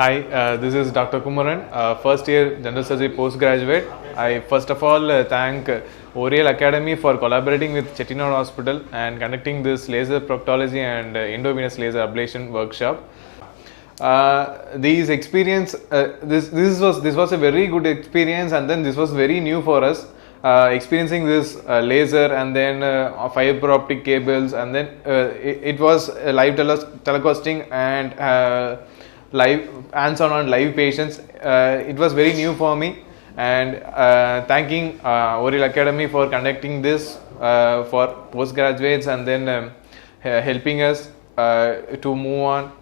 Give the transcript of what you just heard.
Hi, this is Dr. Kumaran, first year general surgery postgraduate. I first of all thank Oreol Academy for collaborating with Chettinad Hospital and conducting this laser proctology and endovenous laser ablation workshop. These experience, this was a very good experience, and then this was very new for us. Experiencing this laser and then fiber optic cables, and then it was live telecasting and live hands-on on live patients. It was very new for me, and thanking Oreol Academy for conducting this for postgraduates and then helping us to move on